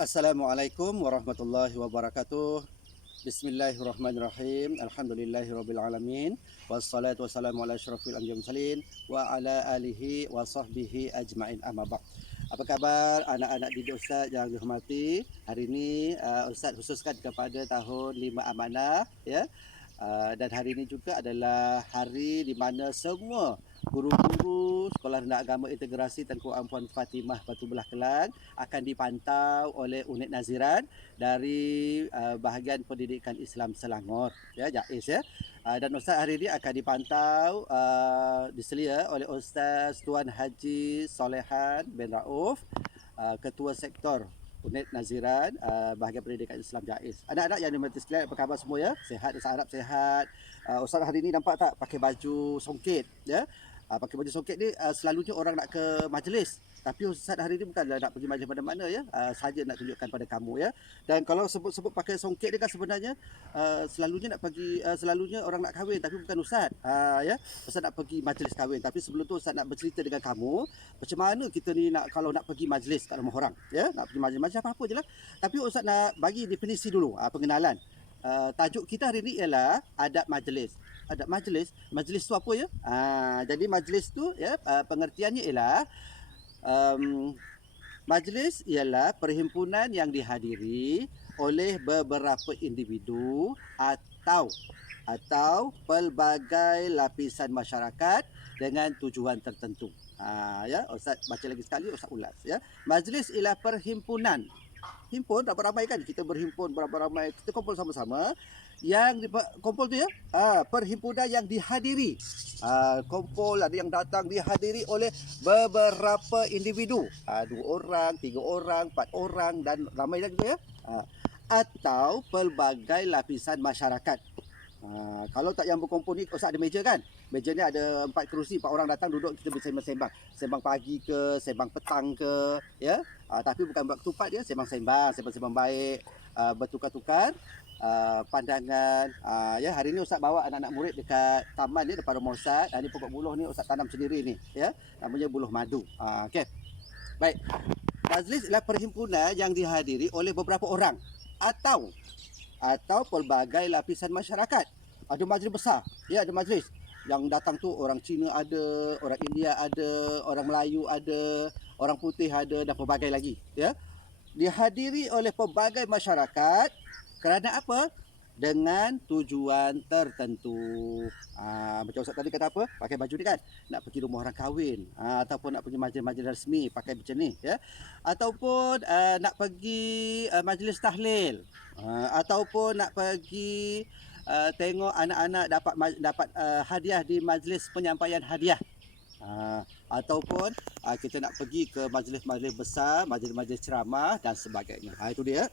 Assalamualaikum warahmatullahi wabarakatuh. Bismillahirrahmanirrahim. Alhamdulillahirabbil alamin. Wassalatu wassalamu ala asyrafil anbiya'i wal mursalin wa ala alihi wa sahbihi ajmain, amma ba'd. Apa khabar anak-anak didik Ustaz yang dihormati? Hari ini Ustaz khususkan kepada tahun 5 amanah ya. Dan hari ini juga adalah hari di mana semua guru-guru Sekolah Rendah Agama Integrasi Tengku Ampuan Fatimah Batu Belah Kelang akan dipantau oleh unit naziran dari bahagian pendidikan Islam Selangor ya, JAIS ya. Dan Ustaz hari ini akan dipantau diselia oleh Ustaz Tuan Haji Solehan bin Rauf, Ketua Sektor Unit Naziran bahagian pendidikan Islam JAIS. Anak-anak yang dimati sekalian, apa khabar semua ya? Sehat, Ustaz harap sehat. Ustaz hari ini nampak tak pakai baju songket ya? Pakai baju songket ni selalunya orang nak ke majlis. Tapi Ustaz hari ini bukanlah nak pergi majlis mana-mana ya. Saja nak tunjukkan pada kamu ya. Dan kalau sebut-sebut pakai songket ni kan sebenarnya selalunya nak pergi selalunya orang nak kahwin, tapi bukan Ustaz. Ya. Ustaz nak pergi majlis kahwin, tapi sebelum tu Ustaz nak bercerita dengan kamu macam mana kita ni nak kalau nak pergi majlis kat rumah orang ya. Nak pergi majlis apa-apa jelah. Tapi Ustaz nak bagi definisi dulu, pengenalan. Tajuk kita hari ni ialah adab majlis. Adab majlis, majlis tu apa ya? Jadi majlis tu ya, pengertiannya ialah majlis ialah perhimpunan yang dihadiri oleh beberapa individu atau pelbagai lapisan masyarakat dengan tujuan tertentu. Ya, Ustaz baca lagi sekali, Ustaz ulas ya. Majlis ialah perhimpunan. Himpun ramai-ramai kan, kita berhimpun beramai-ramai, kita kumpul sama-sama. Yang kumpul tu ya, perhimpunan yang dihadiri, kumpul ada yang datang dihadiri oleh beberapa individu, 2 orang, 3 orang, 4 orang dan ramai lagi ya, atau pelbagai lapisan masyarakat. Kalau tak yang berkumpul ni, Ustaz ada meja kan, meja ni ada 4 kerusi, 4 orang datang duduk, kita bersembang-sembang, sembang pagi ke, sembang petang ke ya, tapi bukan buat ketupat ya, sembang-sembang baik, bertukar-tukar pandangan. Ya, hari ni Ustaz bawa anak-anak murid dekat taman ni depan rumah Ustaz. Ni pokok buluh ni Ustaz tanam sendiri ni ya, namanya buluh madu. Okey. Baik. Majlis ialah perhimpunan yang dihadiri oleh beberapa orang atau pelbagai lapisan masyarakat. Ada majlis besar ya, ada majlis yang datang tu orang Cina ada, orang India ada, orang Melayu ada, orang putih ada dan pelbagai lagi ya. Dihadiri oleh pelbagai masyarakat kerana apa? Dengan tujuan tertentu. Macam Ustaz tadi kata apa? Pakai baju ni kan, nak pergi rumah orang kahwin, ataupun nak pergi majlis-majlis rasmi pakai macam ni ya. Ataupun nak pergi majlis tahlil, ataupun nak pergi tengok anak-anak dapat hadiah di majlis penyampaian hadiah. Ataupun kita nak pergi ke majlis-majlis besar, majlis-majlis ceramah dan sebagainya. Itu dia.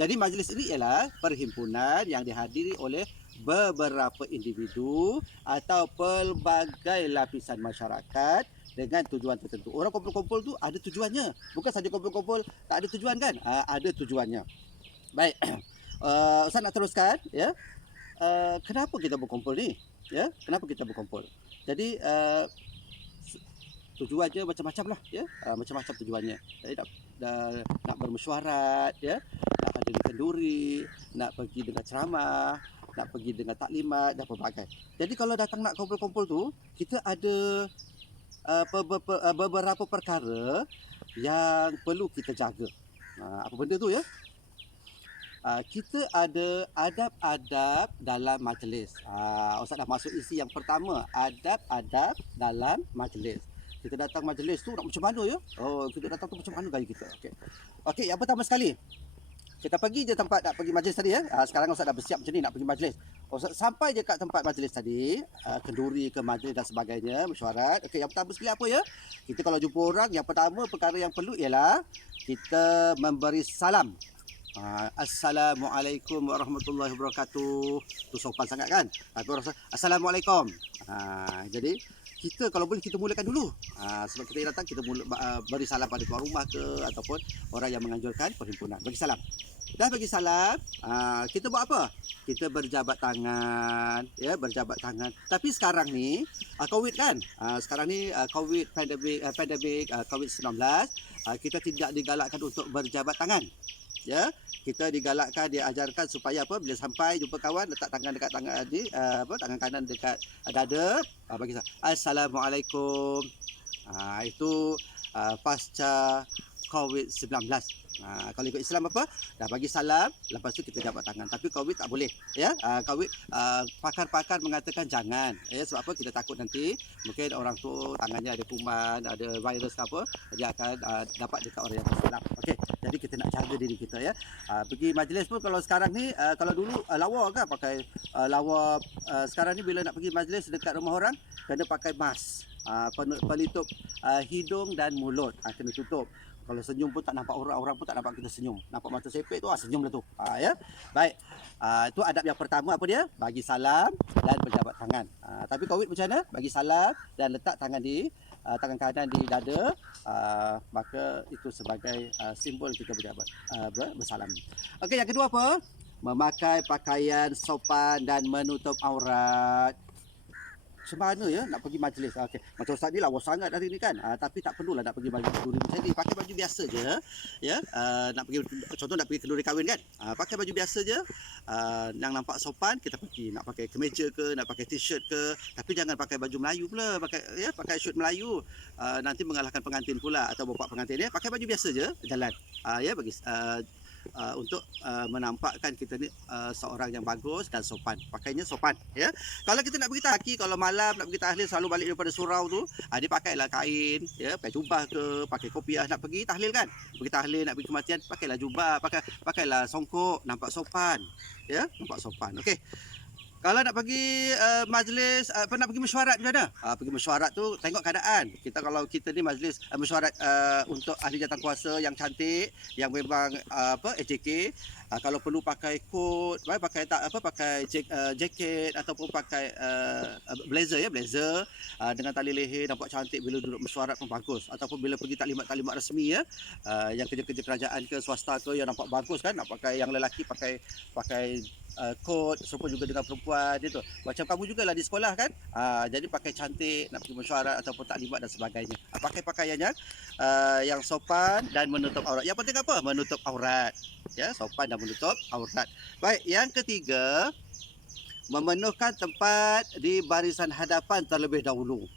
Jadi majlis ini ialah perhimpunan yang dihadiri oleh beberapa individu atau pelbagai lapisan masyarakat dengan tujuan tertentu. Orang kumpul-kumpul tu ada tujuannya. Bukan saja kumpul-kumpul tak ada tujuan kan? Ada tujuannya. Baik. Ustaz nak teruskan ya. Kenapa kita berkumpul ni? Ya, kenapa kita berkumpul? Jadi tujuannya macam-macam lah ya, macam-macam tujuannya. Jadi nak bermesyuarat ya, nak ada kenduri, nak pergi dengan ceramah, nak pergi dengan taklimat dan pelbagai. Jadi kalau datang nak kumpul-kumpul tu, kita ada beberapa perkara yang perlu kita jaga. Apa benda tu ya? Kita ada adab-adab dalam majlis. Ustaz dah masuk isi yang pertama, adab-adab dalam majlis. Kita datang majlis tu nak macam mana ya? Kita datang tu macam mana gaya kita? Okey, yang pertama sekali, kita pergi je tempat nak pergi majlis tadi ya. Sekarang Ustaz dah bersiap macam ni nak pergi majlis. Ustaz sampai je kat tempat majlis tadi, kenduri ke majlis dan sebagainya, mesyuarat. Okey, yang pertama sekali apa ya? Kita kalau jumpa orang, yang pertama perkara yang perlu ialah kita memberi salam. Assalamualaikum warahmatullahi wabarakatuh. Tu sopan sangat kan? Tapi orang Assalamualaikum. Jadi kita kalau boleh kita mulakan dulu. Sebab kita datang, kita beri salam pada tuan rumah ke ataupun orang yang menganjurkan perhimpunan. Bagi salam. Dah bagi salam, kita buat apa? Kita berjabat tangan, ya, berjabat tangan. Tapi sekarang ni COVID kan? Sekarang ni COVID pandemik COVID-19, kita tidak digalakkan untuk berjabat tangan. Ya, kita digalakkan, diajarkan supaya apa, bila sampai jumpa kawan letak tangan dekat tangan tangan kanan dekat dada, bagi assalamualaikum. Itu pasca COVID-19. Kalau ikut Islam apa? Dah bagi salam, lepas tu kita jabat tangan. Tapi COVID tak boleh, ya. COVID pakar-pakar mengatakan jangan, ya. Sebab apa? Kita takut nanti mungkin orang tu tangannya ada kuman, ada virus ke apa, dia akan dapat dekat orang yang Islam. Okey, jadi kita nak jaga diri kita, ya. Pergi majlis pun kalau sekarang ni, kalau dulu lawa kan pakai lawa, sekarang ni bila nak pergi majlis dekat rumah orang kena pakai mask. Pelitup hidung dan mulut, kena tutup. Kalau senyum pun tak nampak orang, orang pun tak nampak kita senyum. Nampak mata sepek tu, senyumlah tu. Ya. Baik. Itu adab yang pertama, apa dia? Bagi salam dan berjabat tangan. Tapi COVID macam mana? Bagi salam dan letak tangan di tangan kanan di dada, maka itu sebagai simbol kita berjabat bersalam. Okey, yang kedua apa? Memakai pakaian sopan dan menutup aurat. Macam mana ya nak pergi majlis? Okey, macam ustaz ni lawa sangat hari ni kan. Tapi tak perlulah nak pergi majlis kenduri macam ni. Pakai baju biasa je, ya. Nak pergi, contoh nak pergi kenduri kahwin kan. Pakai baju biasa je. Yang nampak sopan kita pergi. Nak pakai kemeja ke, nak pakai t-shirt ke, tapi jangan pakai baju Melayu pula. Pakai shirt Melayu. Nanti mengalahkan pengantin pula atau bapa pengantin ya. Pakai baju biasa je jalan. Ya, bagi untuk menampakkan kita ni seorang yang bagus dan sopan. Pakainya sopan, ya. Kalau kita nak pergi tahki, kalau malam nak pergi tahlil selalu balik daripada surau tu, dia pakailah kain, ya, pakai jubah ke, pakai kopiah. Nak pergi tahlil kan, pergi tahlil, nak pergi kematian, pakailah jubah, pakailah songkok, nampak sopan, ya, nampak sopan. Okey. Kalau nak pergi majlis, nak pergi mesyuarat macam mana? Pergi mesyuarat tu tengok keadaan. Kalau kita ni majlis mesyuarat untuk ahli jawatankuasa yang cantik, yang memang AJK, kalau perlu pakai coat, pakai jaket ataupun pakai blazer ya, blazer dengan tali leher, nampak cantik bila duduk mesyuarat pun bagus. Ataupun bila pergi taklimat rasmi ya, yang kerja-kerja kerajaan ke swasta ke, yang nampak bagus kan, nak pakai, yang lelaki pakai coat, serupa juga dengan perempuan itu. Macam kamu jugalah di sekolah kan. Jadi pakai cantik nak pergi mesyuarat ataupun taklimat dan sebagainya. Pakai pakaian yang sopan dan menutup aurat. Yang penting apa? Menutup aurat. Ya, sopan dan menutup aurat. Baik, yang ketiga, memenuhkan tempat di barisan hadapan terlebih dahulu.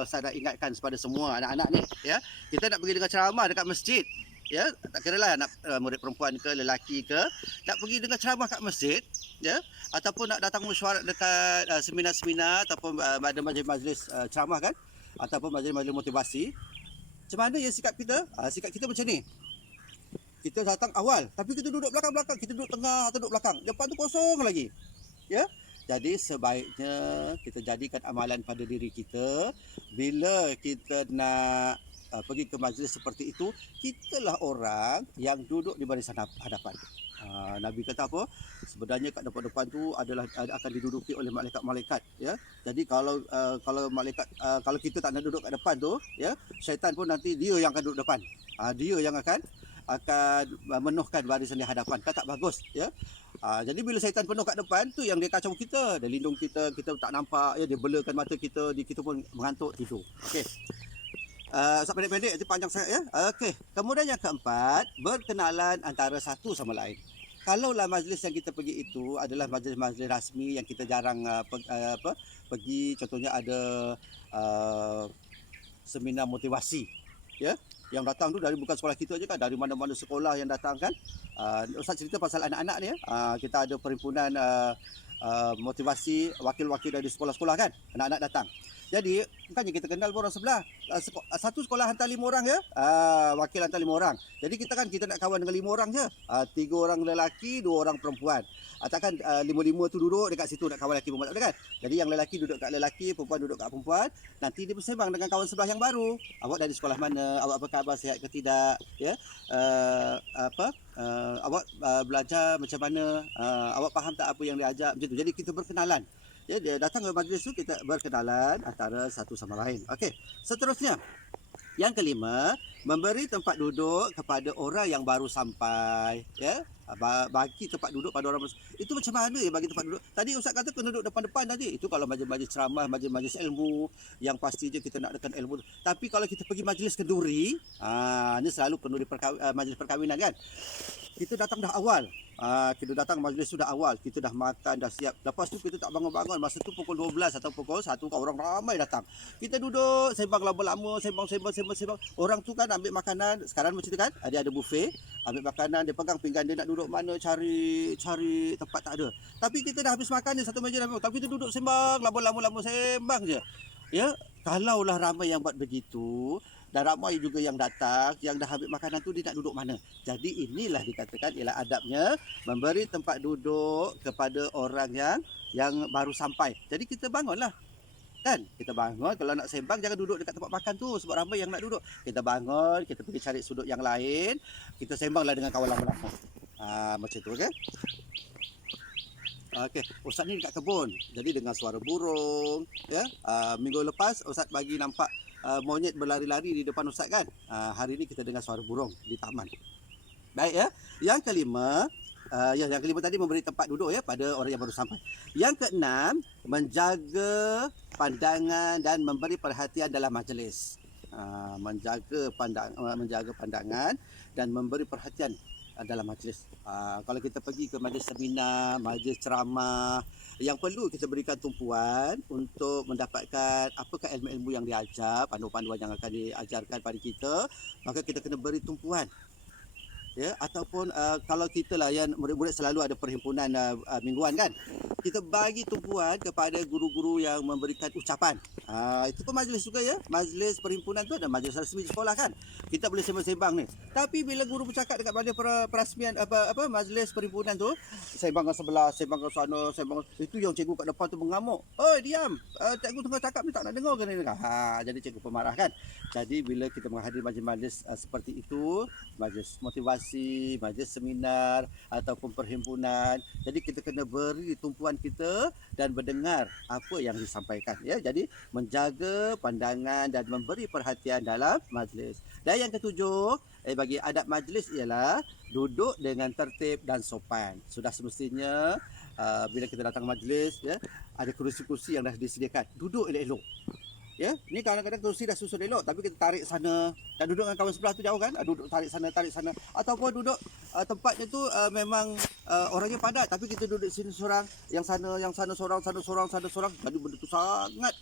Ustaz nak ingatkan kepada semua anak-anak ni, ya. Kita nak pergi dengan ceramah dekat masjid. Ya, tak kiralah anak murid perempuan ke lelaki ke, nak pergi dengan ceramah kat masjid, ya, ataupun nak datang mesyuarat dekat seminar-seminar ataupun ada majlis-majlis ceramah kan, ataupun majlis-majlis motivasi. Macam mana ya sikap kita? Sikap kita macam ni. Kita datang awal, tapi kita duduk belakang-belakang, kita duduk tengah atau duduk belakang. Depan tu kosong lagi. Ya. Jadi sebaiknya kita jadikan amalan pada diri kita, bila kita nak pergi ke majlis seperti itu, kitalah orang yang duduk di barisan hadapan. Nabi kata apa? Sebenarnya kat depan-depan tu akan diduduki oleh malaikat-malaikat, ya. Jadi kalau malaikat, kalau kita tak nak duduk kat depan tu, ya, syaitan pun nanti dia yang akan duduk depan. Dia yang akan memenuhkan barisan di hadapan. Kan tak bagus, ya. Jadi bila syaitan penuh kat depan tu, yang dia kacau kita, dia lindung kita, kita tak nampak, ya, dia belakan mata kita, kita pun mengantuk tidur. Okey. Pendek-pendek itu panjang sangat ya. Okey. Kemudian yang keempat, berkenalan antara satu sama lain. Kalaulah majlis yang kita pergi itu adalah majlis-majlis rasmi yang kita jarang pergi, contohnya ada seminar motivasi, ya. Yang datang tu dari bukan sekolah kita aja kan, dari mana-mana sekolah yang datang kan. Ustaz cerita pasal anak-anak ni ya. Kita ada perhimpunan motivasi wakil-wakil dari sekolah-sekolah kan. Anak-anak datang. Jadi bukannya kita kenal pun orang sebelah. Satu sekolah hantar 5 orang ya. Wakil hantar 5 orang. Jadi kita nak kawan dengan 5 orang je. 3 orang lelaki, 2 orang perempuan. Takkan 5-5 tu duduk dekat situ nak kawan lelaki perempuan, tak kan? Jadi yang lelaki duduk kat lelaki, perempuan duduk kat perempuan. Nanti dia bersembang dengan kawan sebelah yang baru. Awak dari sekolah mana? Awak apa khabar, sihat ke tidak? Ya. Awak belajar macam mana? Awak faham tak apa yang dia ajar? Macam tu. Jadi kita berkenalan. Ya, dia datang ke majlis tu, kita berkenalan antara satu sama lain. Okey. Seterusnya, yang kelima, memberi tempat duduk kepada orang yang baru sampai, ya. bagi tempat duduk pada orang itu macam mana ya bagi tempat duduk? Tadi Ustaz kata kena duduk depan-depan tadi. Itu kalau majlis-majlis ceramah, majlis-majlis ilmu yang pasti je kita nak dekat ilmu. Tapi kalau kita pergi majlis kenduri, ni selalu kenduri majlis perkahwinan kan. Kita datang dah awal. Kita datang majlis sudah awal, kita dah makan, dah siap. Lepas tu kita tak bangun-bangun. Masa tu pukul 12 atau pukul 1 orang ramai datang. Kita duduk sembang lama-lama, sembang. Orang tu kan ambil makanan, sekarang macam tu kan, ada buffet, ambil makanan, dia pegang pinggan, dia nak duduk mana, cari tempat tak ada. Tapi kita dah habis makan je satu meja dah. Tapi kita duduk sembang lama-lama sembang je. Ya, kalaulah ramai yang buat begitu, dan ramai juga yang datang, yang dah ambil makanan tu dia nak duduk mana. Jadi inilah dikatakan ialah adabnya memberi tempat duduk kepada orang yang baru sampai. Jadi kita bangunlah. Kan? Kita bangun, kalau nak sembang jangan duduk dekat tempat makan tu sebab ramai yang nak duduk. Kita bangun, kita pergi cari sudut yang lain, kita sembanglah dengan kawan lama-lama. Macam tu kan? Okey, Ustaz ni dekat kebun. Jadi dengar suara burung, ya. Minggu lepas Ustaz bagi nampak monyet berlari-lari di depan Ustaz kan. Hari ni kita dengar suara burung di taman. Baik ya. Yang kelima, yang kelima tadi memberi tempat duduk ya pada orang yang baru sampai. Yang keenam, menjaga pandangan dan memberi perhatian dalam majlis. Menjaga pandangan dan memberi perhatian dalam majlis. Kalau kita pergi ke majlis seminar, majlis ceramah, yang perlu kita berikan tumpuan untuk mendapatkan apakah ilmu-ilmu yang diajar, panduan-panduan yang akan diajarkan pada kita, maka kita kena beri tumpuan. Ya, ataupun kalau kita lah yang murid-murid selalu ada perhimpunan mingguan kan, kita bagi tumpuan kepada guru-guru yang memberikan ucapan. Itu pun majlis juga ya, majlis perhimpunan tu ada majlis rasmi di sekolah kan, kita boleh sembang-sembang ni. Tapi bila guru bercakap dekat pada perasmian apa majlis perhimpunan tu, sembang ke sebelah, sembang ke sana, sembang, itu yang cikgu kat depan tu mengamuk, oi diam, cikgu tengah cakap ni tak nak dengar ke ni. Jadi cikgu pemarah kan. Jadi bila kita menghadiri majlis-majlis seperti itu, majlis motivasi, majlis seminar ataupun perhimpunan, jadi kita kena beri tumpuan kita dan mendengar apa yang disampaikan ya. Jadi menjaga pandangan dan memberi perhatian dalam majlis. Dan yang ketujuh, bagi adab majlis ialah duduk dengan tertib dan sopan. Sudah semestinya bila kita datang majlis ya, ada kursi-kursi yang dah disediakan, duduk elok-elok. Ya, ni kadang-kadang kerusi dah susun elok tapi kita tarik sana dan duduk dengan kawan sebelah tu jauh kan, duduk tarik sana ataupun duduk tempatnya tu memang orangnya padat tapi kita duduk sini seorang, yang sana seorang, jadi benda tu sangat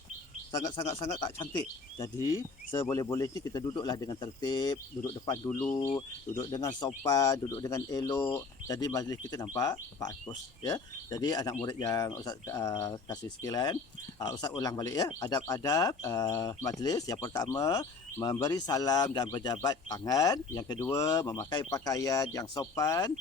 tak cantik. Jadi seboleh-bolehnya kita duduklah dengan tertib, duduk depan dulu, duduk dengan sopan, duduk dengan elok. Jadi majlis kita nampak bagus ya. Jadi anak murid yang Ustaz kasih sekalian, Ustaz ulang balik ya. Adab-adab majlis. Yang pertama, memberi salam dan berjabat tangan. Yang kedua, memakai pakaian yang sopan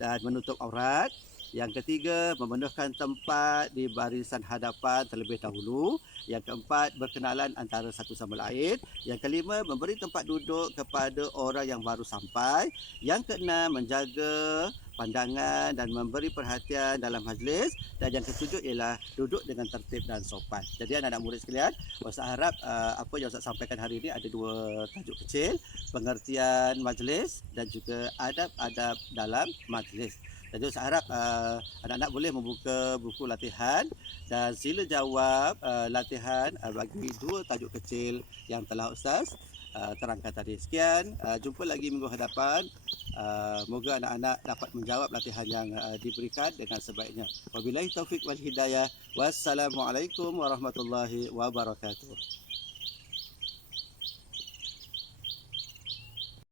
dan menutup aurat. Yang ketiga, memenuhkan tempat di barisan hadapan terlebih dahulu. Yang keempat, berkenalan antara satu sama lain. Yang kelima, memberi tempat duduk kepada orang yang baru sampai. Yang keenam, menjaga pandangan dan memberi perhatian dalam majlis. Dan yang ketujuh ialah duduk dengan tertib dan sopan. Jadi anak-anak murid sekalian, Ustaz harap apa yang Ustaz sampaikan hari ini ada dua tajuk kecil, pengertian majlis dan juga adab-adab dalam majlis. Jadi saya harap anak-anak boleh membuka buku latihan dan sila jawab latihan bagi dua tajuk kecil yang telah Ustaz terangkan tadi. Sekian, jumpa lagi minggu hadapan. Moga anak-anak dapat menjawab latihan yang diberikan dengan sebaiknya. Wabillahi taufiq wal hidayah. Wassalamualaikum warahmatullahi wabarakatuh.